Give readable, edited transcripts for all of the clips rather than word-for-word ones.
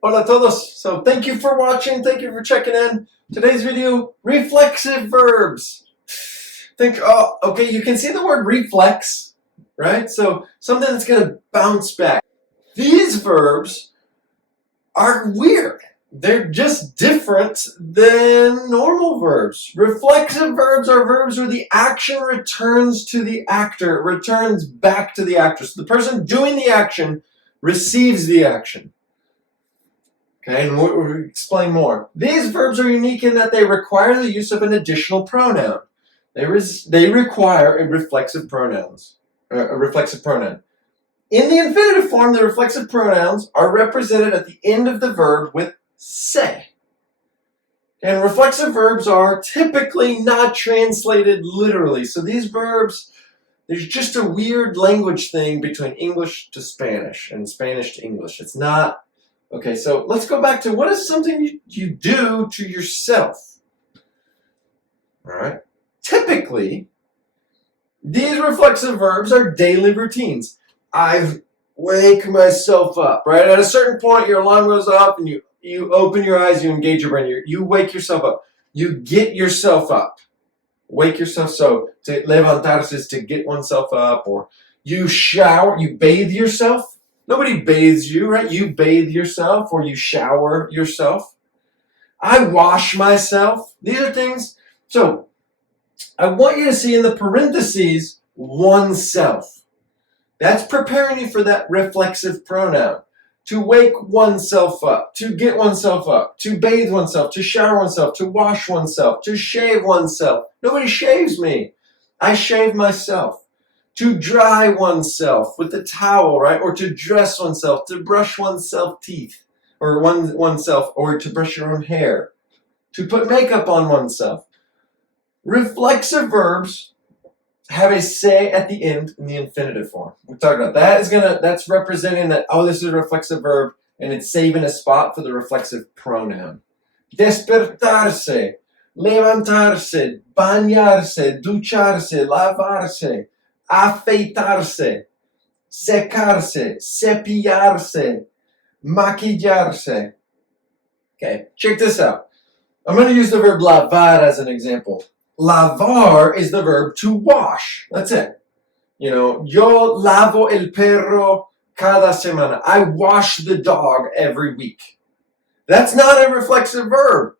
Hola a todos. So thank you for watching. Thank you for checking in. Today's video, reflexive verbs. Okay, you can see the word reflex, right? So something that's going to bounce back. These verbs are weird. They're just different than normal verbs. Reflexive verbs are verbs where the action returns to the actor, returns back to the actor. So the person doing the action receives the action. Okay, and we'll explain more. These verbs are unique in that they require the use of an additional pronoun. They require a reflexive pronoun. In the infinitive form, the reflexive pronouns are represented at the end of the verb with se. And reflexive verbs are typically not translated literally. So these verbs, there's just a weird language thing between English to Spanish and Spanish to English. It's not. Okay, so let's go back to what is something you do to yourself. All right. Typically, these reflexive verbs are daily routines. I wake myself up, right? At a certain point, your alarm goes off and you open your eyes, you engage your brain, you wake yourself up. You get yourself up. Wake yourself, so to levantarse is to get oneself up, or you shower, you bathe yourself. Nobody bathes you, right? You bathe yourself or you shower yourself. I wash myself. These are things. So I want you to see in the parentheses, oneself. That's preparing you for that reflexive pronoun. To wake oneself up, to get oneself up, to bathe oneself, to shower oneself, to wash oneself, to shave oneself. Nobody shaves me. I shave myself. To dry oneself with a towel, right? Or to dress oneself, to brush oneself teeth, or oneself, or to brush your own hair. To put makeup on oneself. Reflexive verbs have a se at the end in the infinitive form. We're talking about that's representing that, oh, this is a reflexive verb, and it's saving a spot for the reflexive pronoun. Despertarse, levantarse, bañarse, ducharse, lavarse, afeitarse, secarse, cepillarse, maquillarse. Okay, check this out. I'm going to use the verb lavar as an example. Lavar is the verb to wash. That's it. You know, yo lavo el perro cada semana. I wash the dog every week. That's not a reflexive verb.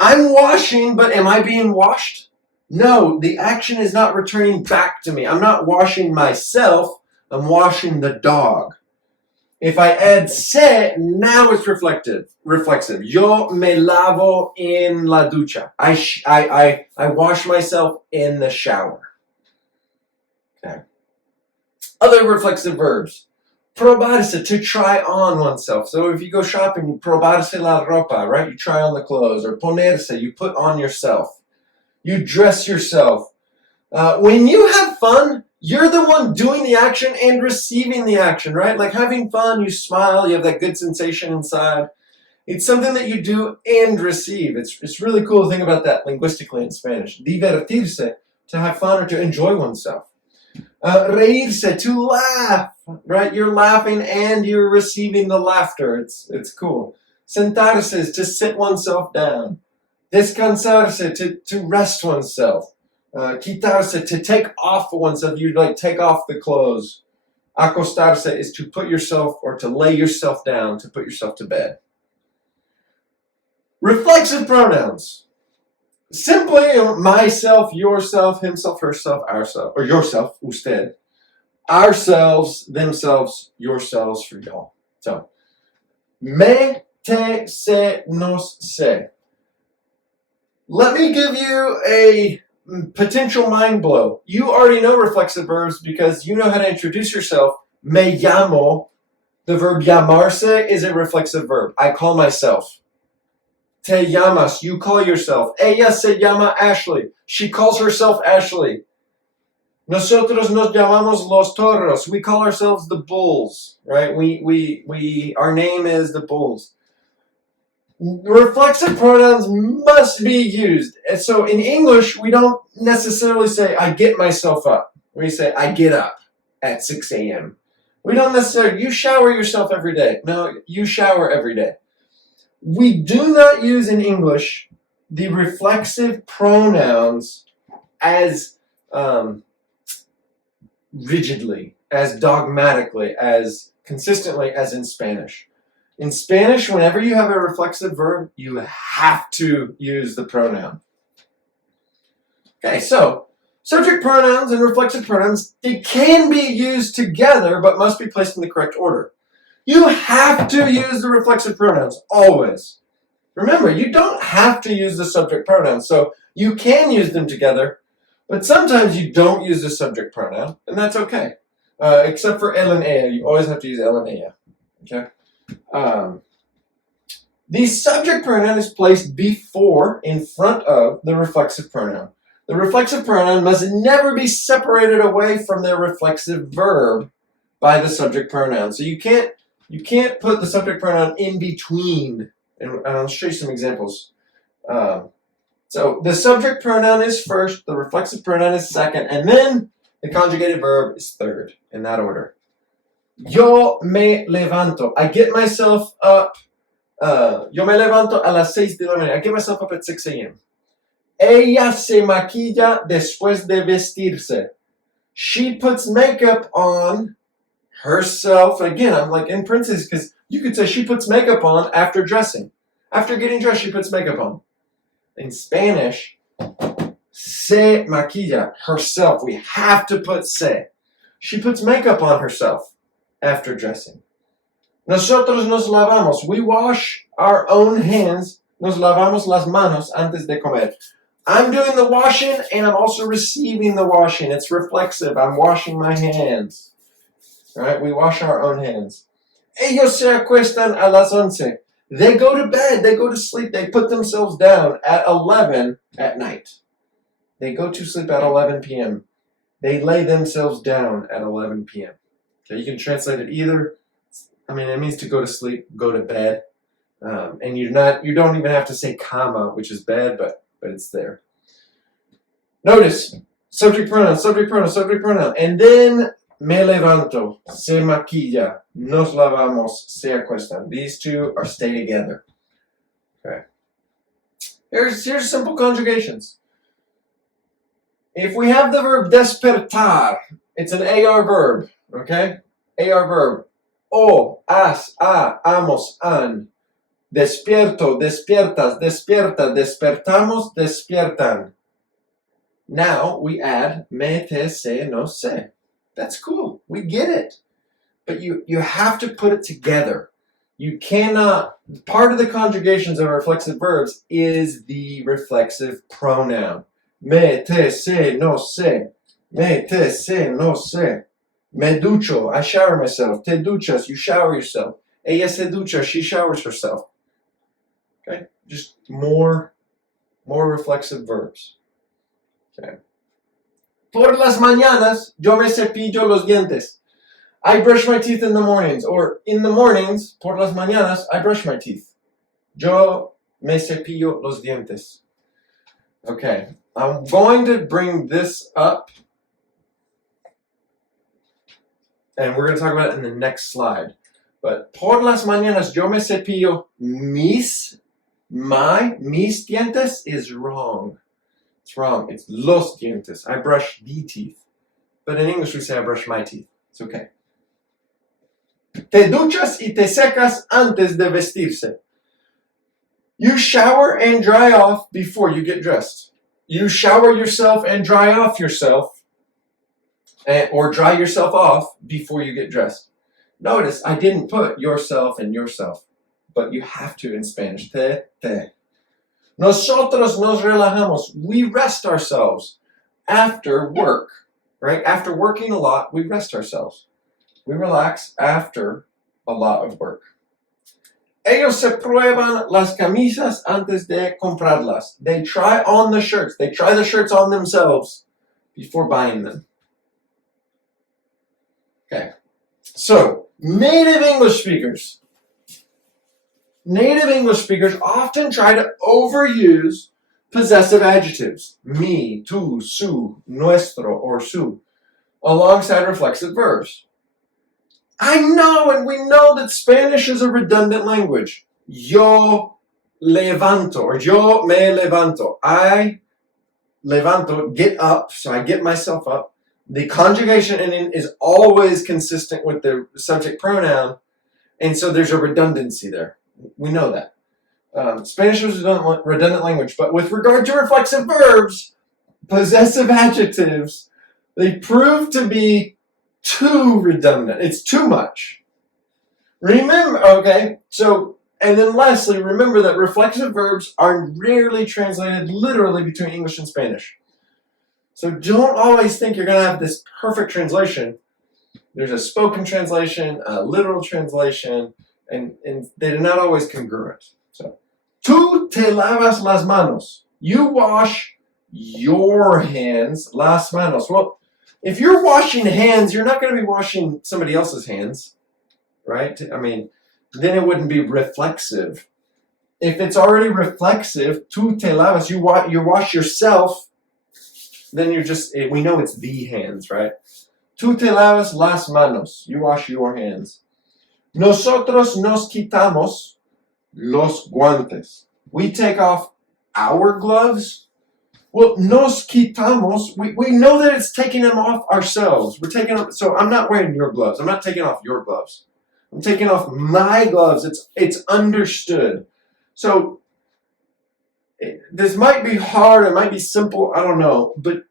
I'm washing, but am I being washed? No, the action is not returning back to me. I'm not washing myself. I'm washing the dog. If I add se, now it's reflexive. Yo me lavo en la ducha. I wash myself in the shower. Okay. Other reflexive verbs. Probarse, to try on oneself. So if you go shopping, you probarse la ropa, right? You try on the clothes. Or ponerse, you put on yourself. You dress yourself. When you have fun, you're the one doing the action and receiving the action, right? Like having fun, you smile, you have that good sensation inside. It's something that you do and receive. It's really cool to think about that linguistically in Spanish. Divertirse, to have fun or to enjoy oneself. Reírse, to laugh, right? You're laughing and you're receiving the laughter. It's cool. Sentarse is to sit oneself down. Descansarse, to rest oneself. Quitarse, to take off oneself. You like take off the clothes. Acostarse is to put yourself or to lay yourself down, to put yourself to bed. Reflexive pronouns. Simply myself, yourself, himself, herself, ourself, or yourself, usted. Ourselves, themselves, yourselves for y'all. So, me, te, se, nos, se. Let me give you a potential mind blow. You already know reflexive verbs because you know how to introduce yourself. Me llamo. The verb llamarse is a reflexive verb. I call myself. Te llamas. You call yourself. Ella se llama Ashley. She calls herself Ashley. Nosotros nos llamamos los toros. We call ourselves the bulls, right? Our name is the bulls. Reflexive pronouns must be used. And so in English, we don't necessarily say, I get myself up. We say, I get up at 6 a.m. We don't necessarily, you shower yourself every day. No, you shower every day. We do not use in English the reflexive pronouns as rigidly, as dogmatically, as consistently as in Spanish. In Spanish, whenever you have a reflexive verb, you have to use the pronoun. Okay, so subject pronouns and reflexive pronouns, they can be used together, but must be placed in the correct order. You have to use the reflexive pronouns, always. Remember, you don't have to use the subject pronouns, so you can use them together, but sometimes you don't use the subject pronoun, and that's okay. Except for él and ella, you always have to use él and ella. Okay? The subject pronoun is placed before, in front of, the reflexive pronoun. The reflexive pronoun must never be separated away from their reflexive verb by the subject pronoun. So you can't put the subject pronoun in between. And I'll show you some examples. So the subject pronoun is first, the reflexive pronoun is second, and then the conjugated verb is third, in that order. Yo me levanto. I get myself up. Yo me levanto a las 6 de la mañana. I get myself up at 6 a.m. Ella se maquilla después de vestirse. She puts makeup on herself. Again, I'm like in parentheses because you could say she puts makeup on after dressing. After getting dressed, she puts makeup on. In Spanish, se maquilla, herself. We have to put se. She puts makeup on herself after dressing. Nosotros nos lavamos. We wash our own hands. Nos lavamos las manos antes de comer. I'm doing the washing and I'm also receiving the washing. It's reflexive. I'm washing my hands. All right, we wash our own hands. Ellos se acuestan a las 11. They go to bed. They go to sleep. They put themselves down at 11 at night. They go to sleep at 11 p.m. They lay themselves down at 11 p.m. Okay, you can translate it either. I mean, it means to go to sleep, go to bed. And you don't even have to say comma, which is bad, but it's there. Notice, subject pronoun, subject pronoun, subject pronoun. And then, me levanto, se maquilla, nos lavamos, se acuestan. These two stay together. Okay. Here's simple conjugations. If we have the verb despertar, it's an AR verb, okay? AR verb. O, as, a, amos, an. Despierto, despiertas, despierta, despertamos, despiertan. Now we add me, te, se, no, se. That's cool. We get it. But you have to put it together. You cannot, part of the conjugations of reflexive verbs is the reflexive pronoun. Me, te, se, no, se. Me, te, se, no, se. Me ducho, I shower myself. Te duchas, you shower yourself. Ella se ducha, she showers herself. Okay, just more reflexive verbs. Okay. Por las mañanas, yo me cepillo los dientes. I brush my teeth in the mornings. Or in the mornings, por las mañanas, I brush my teeth. Yo me cepillo los dientes. Okay, I'm going to bring this up. And we're going to talk about it in the next slide. But por las mañanas, yo me cepillo mis dientes is wrong. It's wrong. It's los dientes. I brush the teeth. But in English, we say I brush my teeth. It's okay. Te duchas y te secas antes de vestirse. You shower and dry off before you get dressed. You shower yourself and dry off yourself. Or dry yourself off before you get dressed. Notice I didn't put yourself and yourself, but you have to in Spanish. Te. Nosotros nos relajamos. We rest ourselves after work, right? After working a lot, we rest ourselves. We relax after a lot of work. Ellos se prueban las camisas antes de comprarlas. They try on the shirts. They try the shirts on themselves before buying them. Okay, so native English speakers often try to overuse possessive adjectives, mi, tu, su, nuestro, or su, alongside reflexive verbs. I know, and we know that Spanish is a redundant language. Yo levanto, or yo me levanto. I levanto, get up, so I get myself up. The conjugation ending is always consistent with the subject pronoun, and so there's a redundancy there. We know that. Spanish is a redundant language, but with regard to reflexive verbs, possessive adjectives, they prove to be too redundant. It's too much. Remember, okay, so, and then lastly, remember that reflexive verbs are rarely translated literally between English and Spanish. So don't always think you're going to have this perfect translation. There's a spoken translation, a literal translation, and they're not always congruent. So, tú te lavas las manos. You wash your hands, las manos. Well, if you're washing hands, you're not going to be washing somebody else's hands, right? I mean, then it wouldn't be reflexive. If it's already reflexive, tú te lavas, you wash yourself, then you're just, we know it's the hands, right? Tú te lavas las manos, you wash your hands. Nosotros nos quitamos los guantes. We take off our gloves. Well, nos quitamos, we know that it's taking them off ourselves. We're taking them, so I'm not wearing your gloves. I'm not taking off your gloves. I'm taking off my gloves. It's understood. So this might be hard, it might be simple, I don't know, but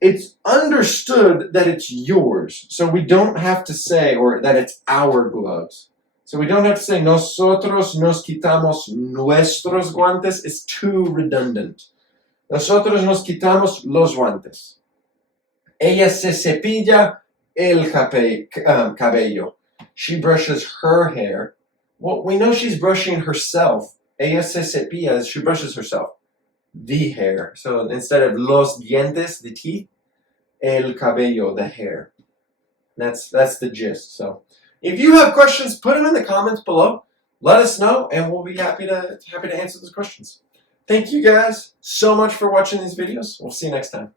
it's understood that it's yours. So we don't have to say, or that it's our gloves. So we don't have to say, nosotros nos quitamos nuestros guantes. It's too redundant. Nosotros nos quitamos los guantes. Ella se cepilla el cabello. She brushes her hair. Well, we know she's brushing herself. Ella se cepilla, she brushes herself. The hair. So instead of los dientes, the teeth, el cabello, the hair. That's the gist. So if you have questions, put them in the comments below. Let us know, and we'll be happy to answer those questions. Thank you guys so much for watching these videos. We'll see you next time.